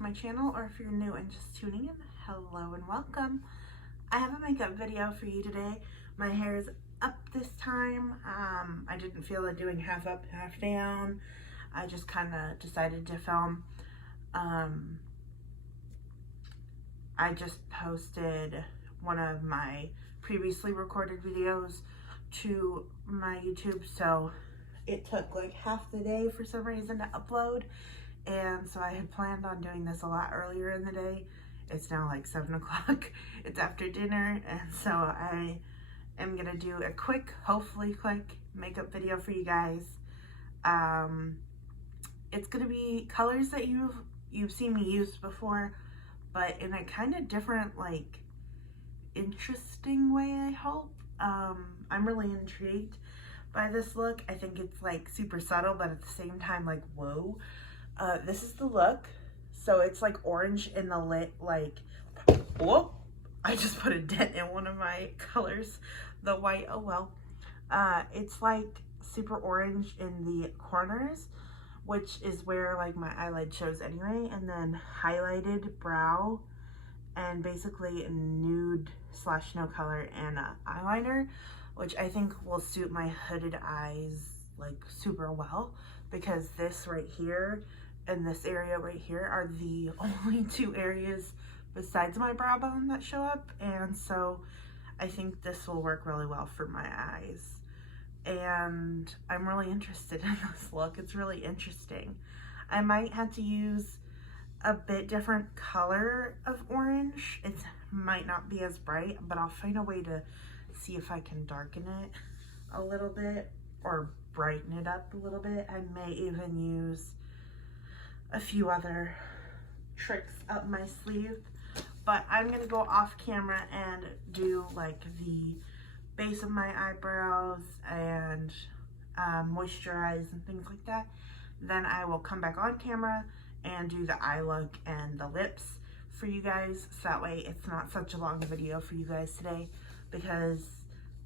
to my channel, or if you're new and just tuning in, hello and welcome. I have a makeup video for you today. My hair is up this time. I didn't feel like doing half up, half down. I just kind of decided to film. I just posted one of my previously recorded videos to my YouTube, so it took like half the day for some reason to upload. And so I had planned on doing this a lot earlier in the day. It's now like 7 o'clock. It's after dinner, and so I am gonna do a quick, hopefully quick makeup video for you guys. It's gonna be colors that you've seen me use before, but in a kind of different, like, interesting way, I hope. I'm really intrigued by this look. I think it's like super subtle, but at the same time, like, whoa. This is the look. So it's like orange in the lip, like, whoop. I just put a dent in one of my colors, the white, oh well. It's like super orange in the corners, which is where like my eyelid shows anyway, and then highlighted brow, and basically a nude / no color and eyeliner, which I think will suit my hooded eyes like super well, because this right here and this area right here are the only two areas besides my brow bone that show up, and so I think this will work really well for my eyes. And I'm really interested in this look. It's really interesting. I might have to use a bit different color of orange. It might not be as bright, but I'll find a way to see if I can darken it a little bit or brighten it up a little bit. I may even use a few other tricks up my sleeve, but I'm gonna go off camera and do like the base of my eyebrows and moisturize and things like that. Then I will come back on camera and do the eye look and the lips for you guys, so that way it's not such a long video for you guys today, because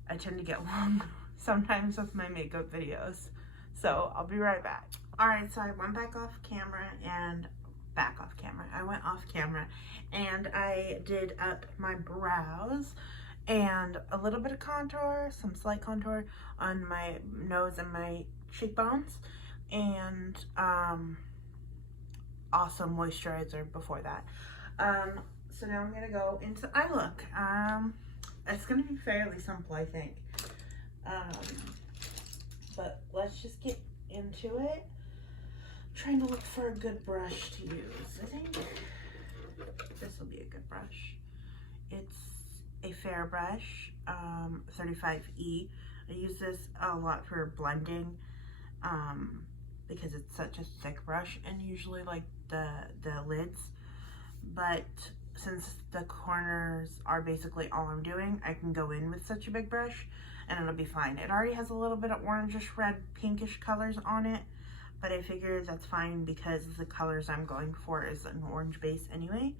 I tend to get long sometimes with my makeup videos. So I'll be right back. All right, so I went back off camera and I went off camera and I did up my brows and a little bit of contour, some slight contour on my nose and my cheekbones, and awesome moisturizer before that. So now I'm gonna go into eye look. It's gonna be fairly simple, I think. But let's just get into it. I'm trying to look for a good brush to use. I think this will be a good brush. It's a fair brush, 35E. I use this a lot for blending, because it's such a thick brush, and usually like the lids, but since the corners are basically all I'm doing, I can go in with such a big brush and it'll be fine. It already has a little bit of orangish red pinkish colors on it, but I figure that's fine because the colors I'm going for is an orange base anyway.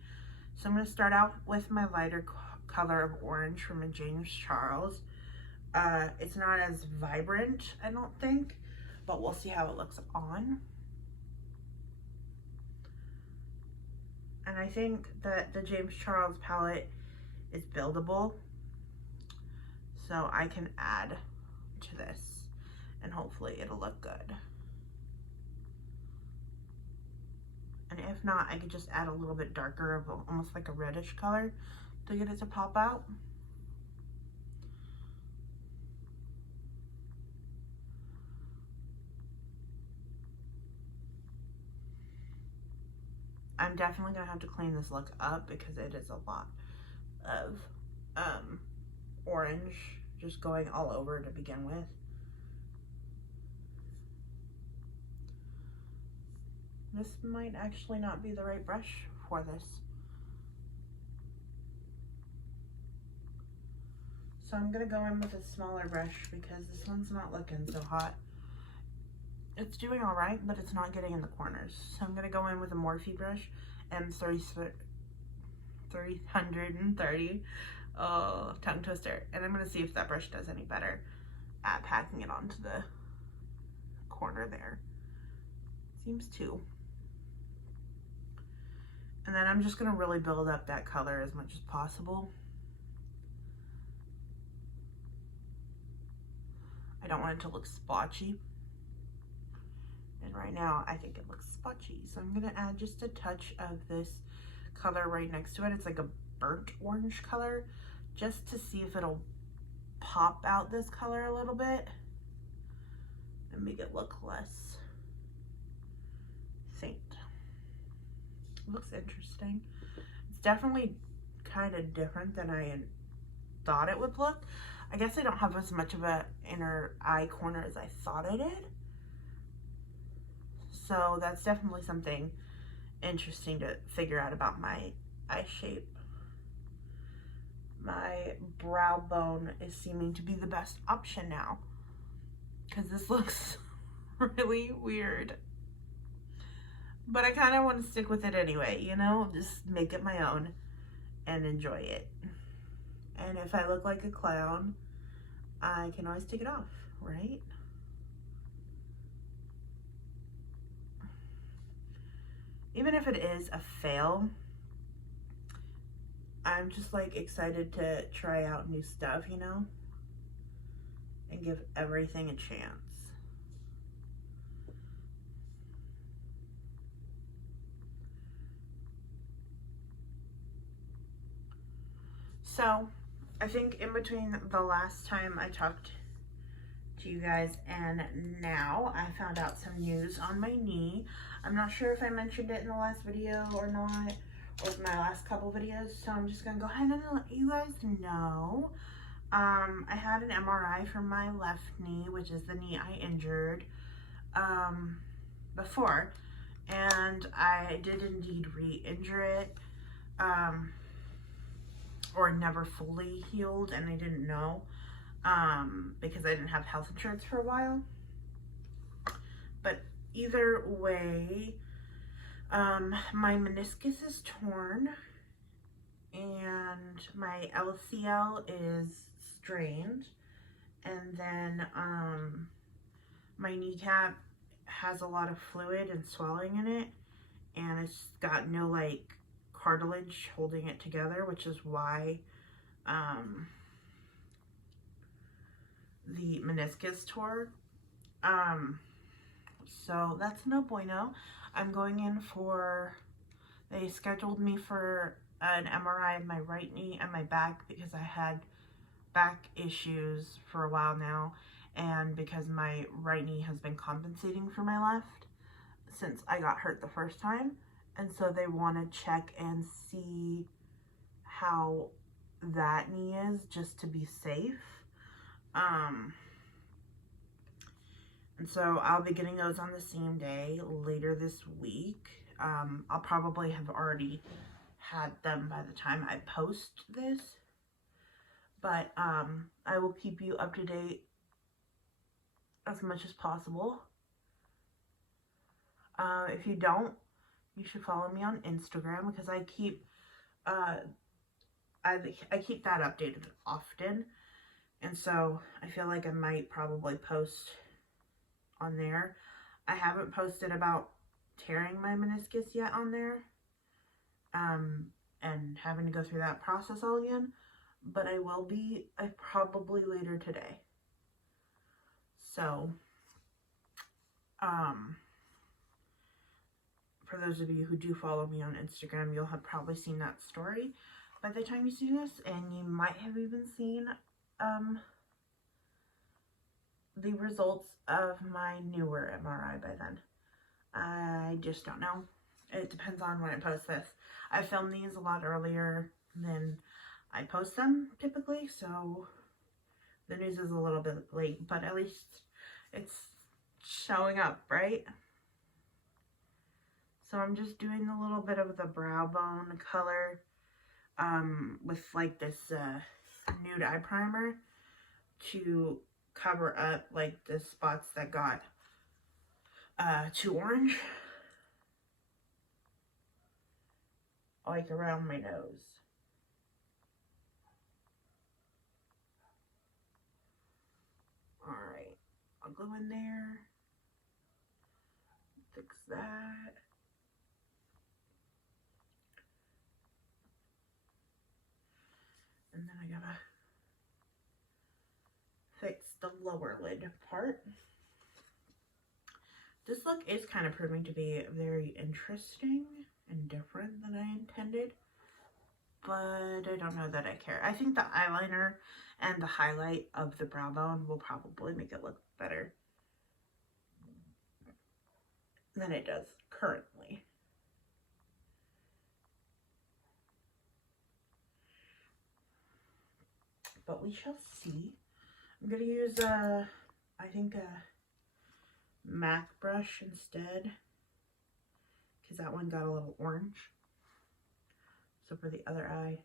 So I'm going to start out with my lighter color of orange from a James Charles. It's not as vibrant, I don't think, but we'll see how it looks on. And I think that the James Charles palette is buildable, so I can add to this and hopefully it'll look good. And if not, I could just add a little bit darker of almost like a reddish color to get it to pop out. I'm definitely gonna have to clean this look up because it is a lot of orange just going all over to begin with. This might actually not be the right brush for this. So I'm gonna go in with a smaller brush because this one's not looking so hot. It's doing all right, but it's not getting in the corners. So I'm gonna go in with a Morphe brush, M330, tongue twister, and I'm gonna see if that brush does any better at packing it onto the corner there. Seems to. And then I'm just going to really build up that color as much as possible. I don't want it to look splotchy. And right now, I think it looks splotchy. So I'm going to add just a touch of this color right next to it. It's like a burnt orange color, just to see if it'll pop out this color a little bit and make it look less faint. Looks interesting. It's definitely kind of different than I had thought it would look. I guess I don't have as much of a inner eye corner as I thought I did. So that's definitely something interesting to figure out about my eye shape. My brow bone is seeming to be the best option now, because this looks really weird. But I kind of want to stick with it anyway, you know, just make it my own and enjoy it. And if I look like a clown, I can always take it off, right? Even if it is a fail, I'm just like excited to try out new stuff, you know, and give everything a chance. So I think in between the last time I talked to you guys and now, I found out some news on my knee. I'm not sure if I mentioned it in the last video or not, or my last couple videos, so I'm just gonna go ahead and let you guys know. I had an MRI for my left knee, which is the knee I injured before, and I did indeed re-injure it, or never fully healed, and I didn't know, because I didn't have health insurance for a while. But either way, my meniscus is torn and my LCL is strained, and then my kneecap has a lot of fluid and swelling in it, and it's got no like cartilage holding it together, which is why the meniscus tore. So that's no bueno. I'm going in for, they scheduled me for an MRI of my right knee and my back, because I had back issues for a while now, and because my right knee has been compensating for my left since I got hurt the first time. And so they want to check and see how that knee is, just to be safe. And so I'll be getting those on the same day later this week. I'll probably have already had them by the time I post this, but I will keep you up to date as much as possible. If you don't, you should follow me on Instagram, because I keep I keep that updated often, and so I feel like I might probably post on there. I haven't posted about tearing my meniscus yet on there, and having to go through that process all again, but I will be probably later today. So for those of you who do follow me on Instagram, you'll have probably seen that story by the time you see this, and you might have even seen the results of my newer MRI by then. I just don't know. It depends on when I post this. I film these a lot earlier than I post them typically, so the news is a little bit late, but at least it's showing up, right? So I'm just doing a little bit of the brow bone color with like this nude eye primer to cover up like the spots that got too orange, like around my nose. Alright, I'll go in there, fix that. the lower lid part. This look is kind of proving to be very interesting and different than I intended, but I don't know that I care. I think the eyeliner and the highlight of the brow bone will probably make it look better than it does currently. But we shall see. I'm going to use, I think, a MAC brush instead, because that one got a little orange. So for the other eye,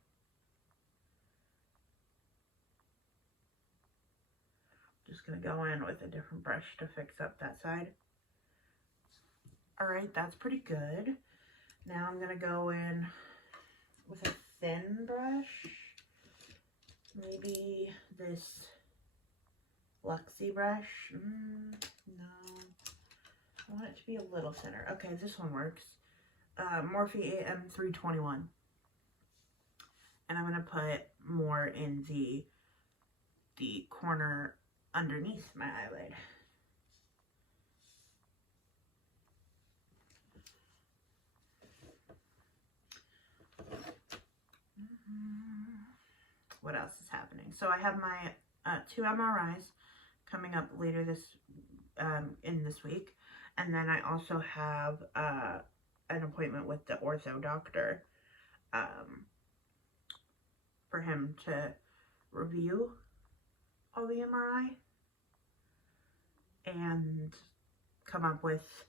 just going to go in with a different brush to fix up that side. Alright, that's pretty good. Now I'm going to go in with a thin brush. Maybe this Luxie brush. No. I want it to be a little thinner. Okay, this one works. Morphe AM321. And I'm going to put more in the corner underneath my eyelid. What else is happening? So I have my 2 MRIs coming up later this in this week, and then I also have an appointment with the ortho doctor for him to review all the MRI and come up with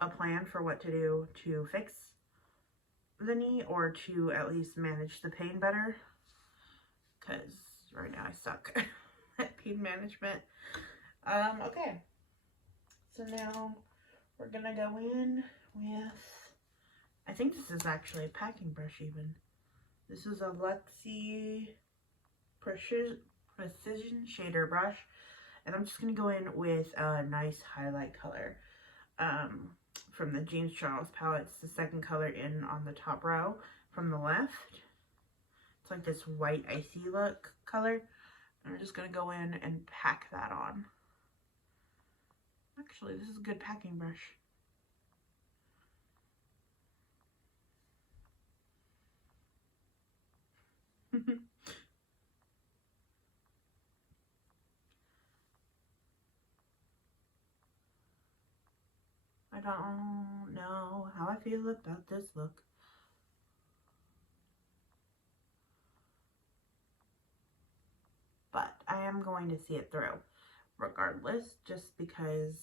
a plan for what to do to fix the knee, or to at least manage the pain better, because right now I suck at pain management. Okay, so now we're gonna go in with, I think this is actually a packing brush even. This is a Luxie Precision Shader brush, and I'm just gonna go in with a nice highlight color from the James Charles palette. It's the second color in on the top row from the left. It's like this white icy look color. I'm just going to go in and pack that on. Actually, this is a good packing brush. I don't know how I feel about this look. But I am going to see it through regardless, just because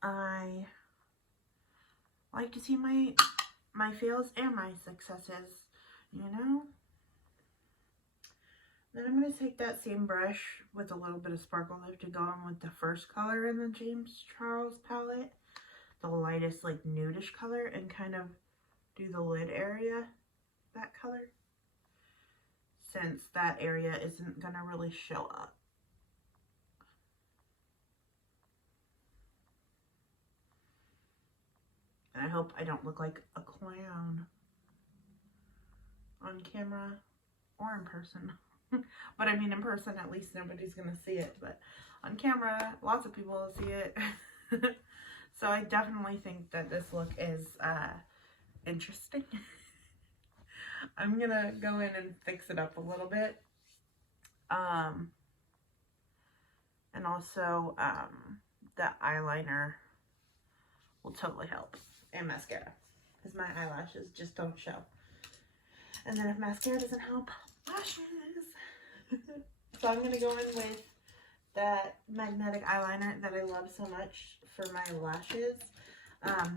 I like to see my fails and my successes, you know? Then I'm going to take that same brush with a little bit of Sparkle Lift to go in with the first color in the James Charles palette, the lightest like nudish color, and kind of do the lid area that color, since that area isn't going to really show up. And I hope I don't look like a clown on camera or in person. But I mean, in person, at least nobody's going to see it. But on camera, lots of people will see it. So I definitely think that this look is interesting. I'm going to go in and fix it up a little bit. And also, the eyeliner will totally help. And mascara, because my eyelashes just don't show. And then if mascara doesn't help, lashes. So I'm going to go in with that magnetic eyeliner that I love so much for my lashes,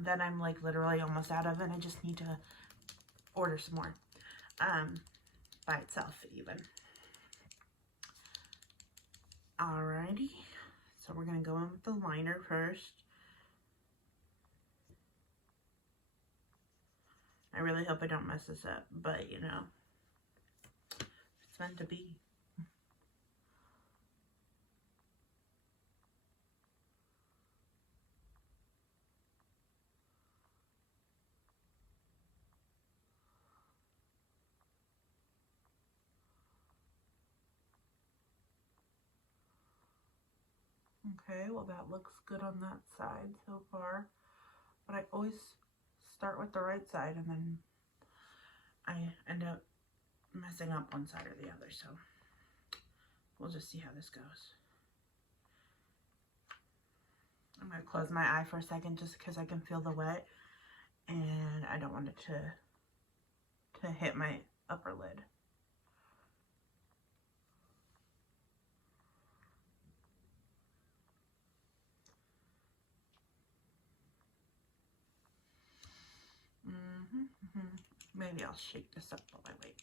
that I'm like literally almost out of, and I just need to order some more, by itself even. Alrighty, so we're going to go in with the liner first. I really hope I don't mess this up, but you know, it's meant to be. Okay, well that looks good on that side so far. But I always start with the right side and then I end up messing up one side or the other, so we'll just see how this goes. I'm going to close my eye for a second just because I can feel the wet and I don't want it to hit my upper lid. Maybe I'll shake this up while I wait.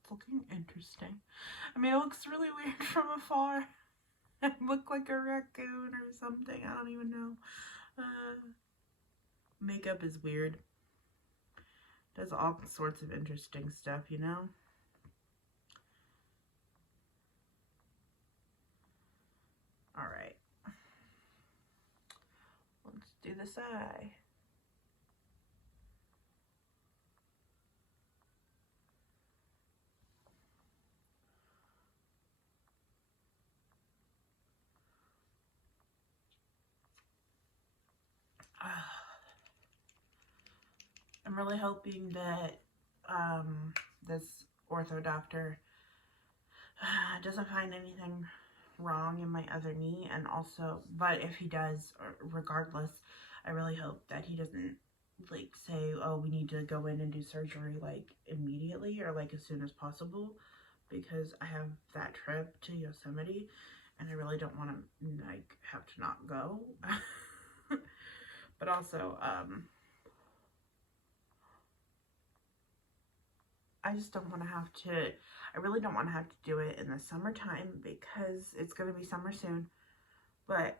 It's looking interesting. I mean, it looks really weird from afar. I look like a raccoon or something. I don't even know. Makeup is weird. Does all sorts of interesting stuff, you know? Alright. Let's do this eye. I'm really hoping that this ortho doctor doesn't find anything wrong in my other knee, and also, but if he does, regardless, I really hope that he doesn't like say, oh, we need to go in and do surgery like immediately or like as soon as possible, because I have that trip to Yosemite and I really don't want to like have to not go. But also I just don't want to have to, I really don't want to have to do it in the summertime because it's going to be summer soon. But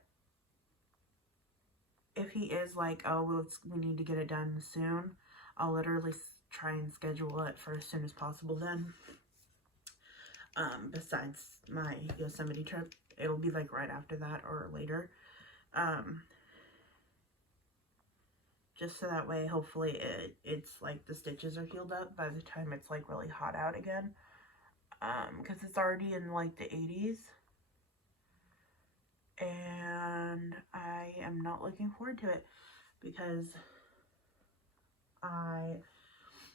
if he is like, oh, well, we need to get it done soon, I'll literally try and schedule it for as soon as possible then. Besides my Yosemite trip, it'll be like right after that or later. Just so that way, hopefully it's like the stitches are healed up by the time it's like really hot out again. Because it's already in like the 80s. And I am not looking forward to it because I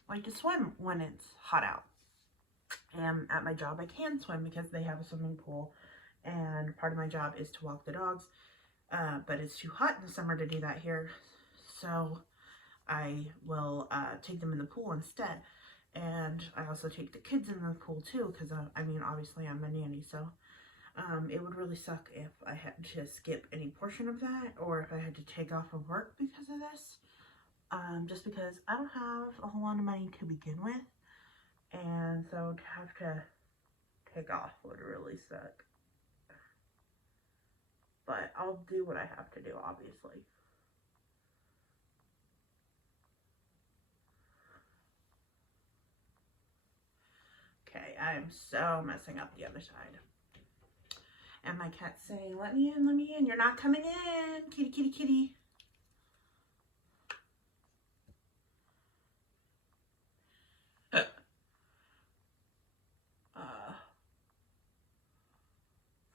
like to swim when it's hot out. And at my job, I can swim because they have a swimming pool. And part of my job is to walk the dogs. But it's too hot in the summer to do that here. So I will take them in the pool instead. And I also take the kids in the pool too, because I mean, obviously I'm a nanny, so it would really suck if I had to skip any portion of that, or if I had to take off of work because of this. Just because I don't have a whole lot of money to begin with, and so to have to take off would really suck. But I'll do what I have to do, obviously. Okay, I am so messing up the other side. And my cat's saying, let me in, you're not coming in, kitty, kitty, kitty.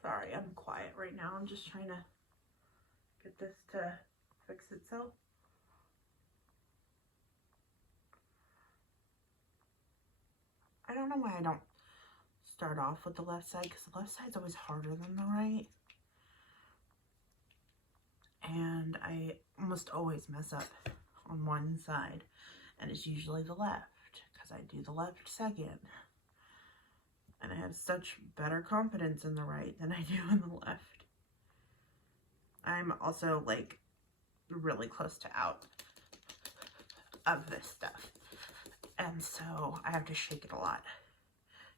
Sorry, I'm quiet right now. I'm just trying to get this to fix itself. I don't know why I don't start off with the left side, because the left side's always harder than the right. And I almost always mess up on one side, and it's usually the left, because I do the left second. And I have such better confidence in the right than I do in the left. I'm also like really close to out of this stuff. And so I have to shake it a lot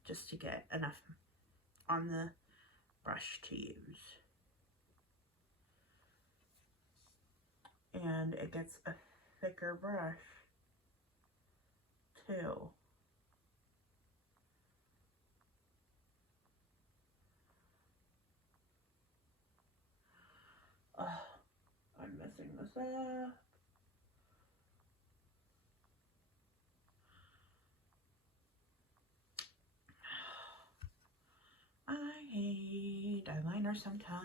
just to get enough on the brush to use. And it gets a thicker brush too. I'm messing this up. eyeliner sometimes.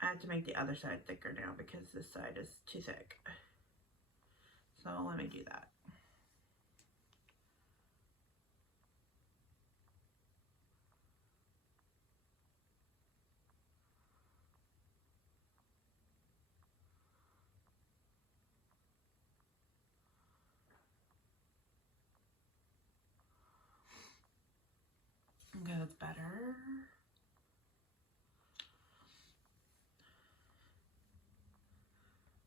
I have to make the other side thicker now because this side is too thick. So let me do that. Okay, that's better.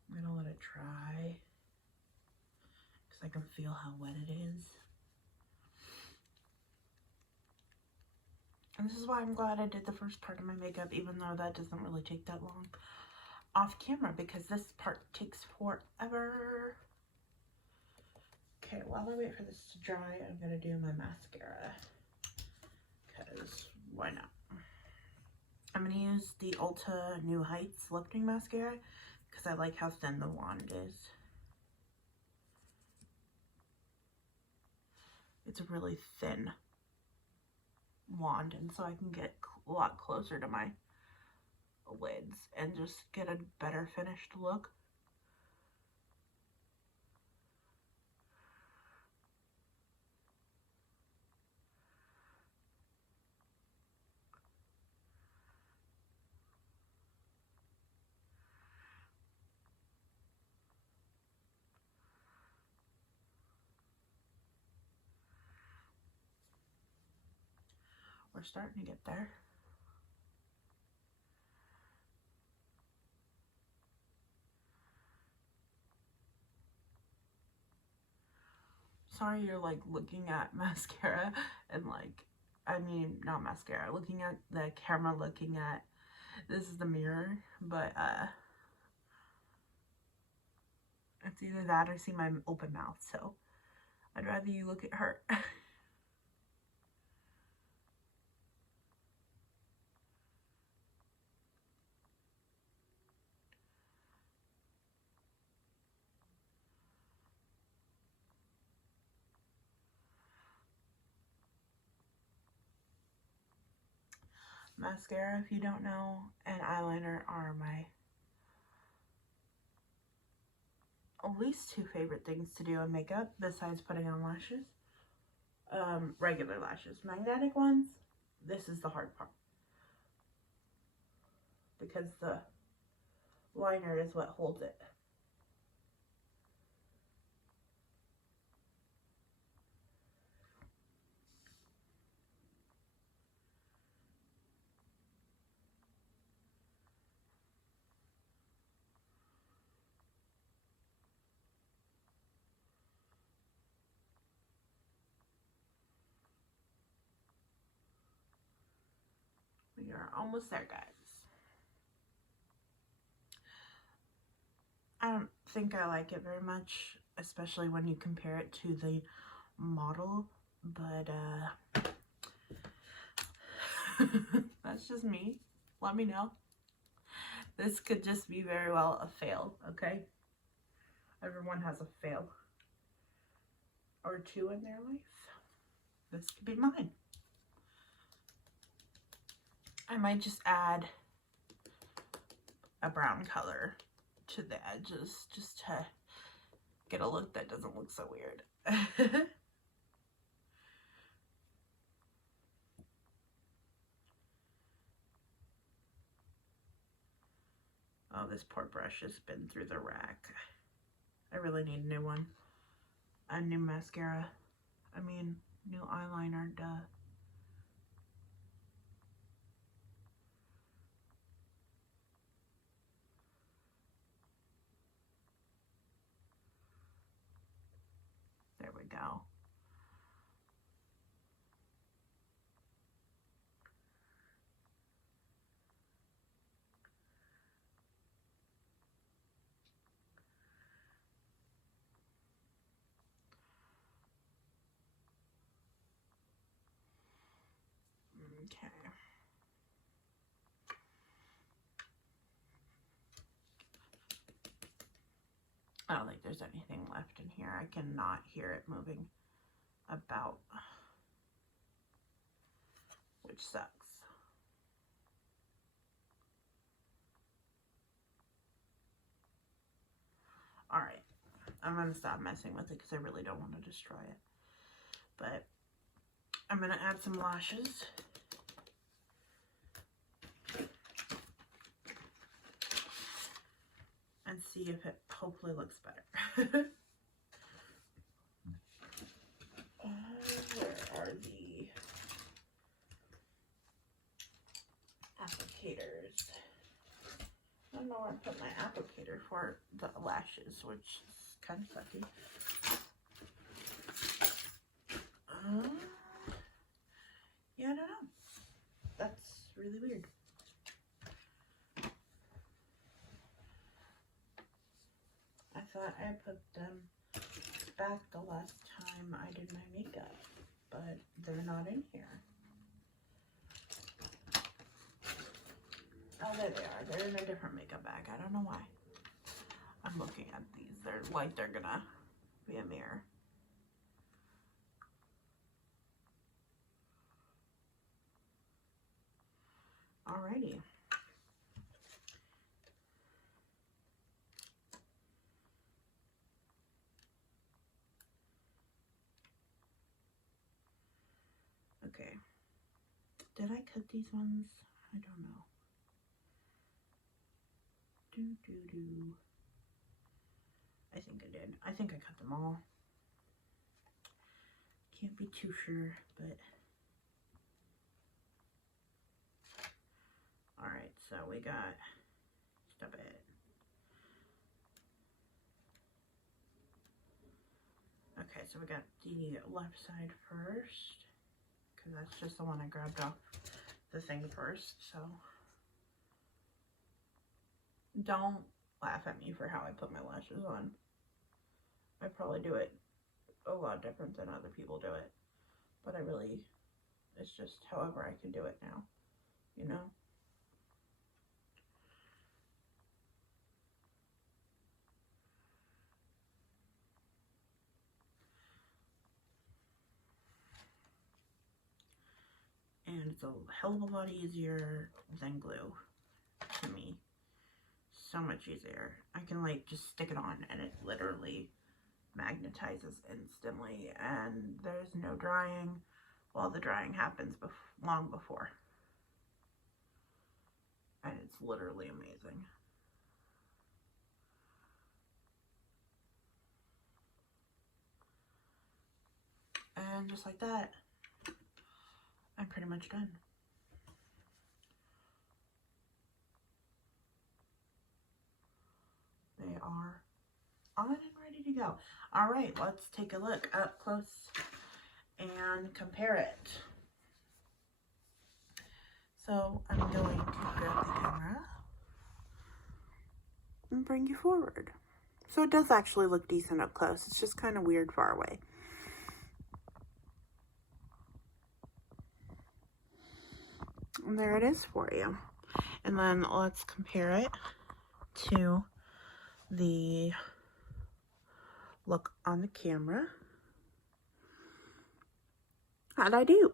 I'm gonna let it dry because I can feel how wet it is. And this is why I'm glad I did the first part of my makeup, even though that doesn't really take that long off camera, because this part takes forever. Okay, while I wait for this to dry, I'm gonna do my mascara, because why not? I'm gonna use the Ulta New Heights Lifting Mascara, because I like how thin the wand is. It's a really thin wand, and so I can get a lot closer to my lids and just get a better finished look. We're starting to get there. Sorry you're like looking at mascara and like, I mean, not mascara, looking at the camera, looking at, this is the mirror, but it's either that or see my open mouth, so I'd rather you look at her. Mascara, if you don't know, and eyeliner are my least two favorite things to do in makeup besides putting on lashes. Regular lashes. Magnetic ones, this is the hard part, because the liner is what holds it. We are almost there, guys. I don't think I like it very much, especially when you compare it to the model, but that's just me. Let me know. This could just be very well a fail, okay? Everyone has a fail or two in their life. This could be mine. I might just add a brown color to the edges just to get a look that doesn't look so weird. Oh, this poor brush has been through the rack. I really need a new one. A new mascara. I mean, new eyeliner, duh. There we go. Okay. I don't think there's anything left in here. I cannot hear it moving about. which sucks. Alright, I'm going to stop messing with it because I really don't want to destroy it. But I'm going to add some lashes. And see if it hopefully looks better. Where are the applicators? I don't know where I put my applicator for the lashes, which is kind of sucky. Yeah, I don't know. That's really weird. I thought I put them back the last time I did my makeup, but they're not in here. Oh, there they are. They're in a different makeup bag. I don't know why. I'm looking at these. They're like they're gonna be a mirror. Alrighty. Okay. Did I cut these ones? I don't know. I think I did. I think I cut them all. Can't be too sure, but... Alright, so we got... Stop it. Okay, so we got the left side first, because that's just the one I grabbed off the thing first, so... Don't laugh at me for how I put my lashes on. I probably do it a lot different than other people do it, but it's just however I can do it now, you know? And it's a hell of a lot easier than glue to me. So much easier. I can like just stick it on and it literally magnetizes instantly, and there's no drying. Well, the drying happens long before. And it's literally amazing. And just like that, I'm pretty much done. They are on and ready to go. All right, let's take a look up close and compare it. So I'm going to grab the camera and bring you forward. So it does actually look decent up close. It's just kind of weird far away. And there it is for you. And then let's compare it to the look on the camera. How'd I do?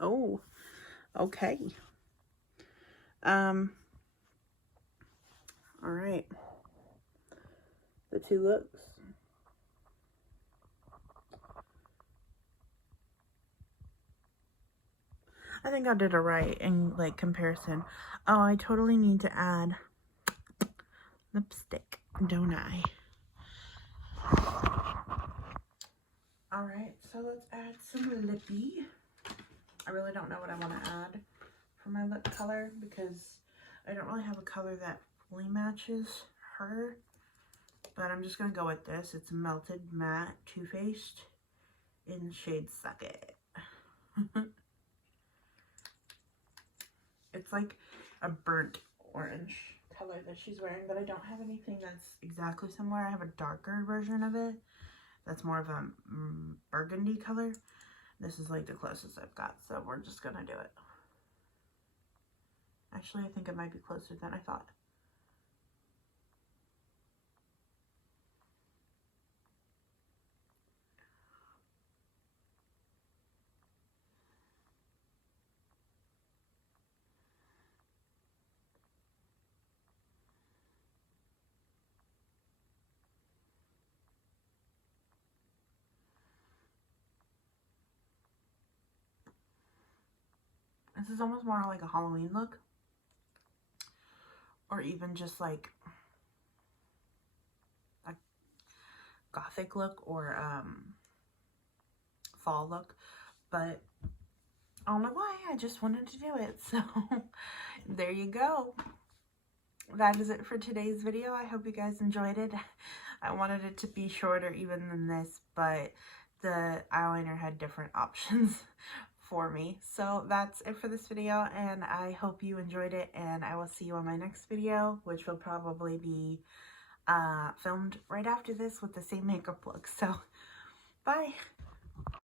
Oh, okay. All right. The two looks. I think I did it right in like comparison. Oh, I totally need to add lipstick, don't I? Alright, so let's add some lippy. I really don't know what I want to add for my lip color because I don't really have a color that fully matches her. But I'm just going to go with this. It's Melted Matte Too Faced in the shade Suck It. It's like a burnt orange color that she's wearing, but I don't have anything that's exactly similar. I have a darker version of it that's more of a burgundy color. This is like the closest I've got, so we're just gonna do it. Actually, I think it might be closer than I thought. This is almost more like a Halloween look. Or even just like a gothic look or fall look. But I don't know why, I just wanted to do it. So there you go. That is it for today's video. I hope you guys enjoyed it. I wanted it to be shorter even than this, but the eyeliner had different options for me. So that's it for this video, and I hope you enjoyed it, and I will see you on my next video, which will probably be filmed right after this with the same makeup look. So bye.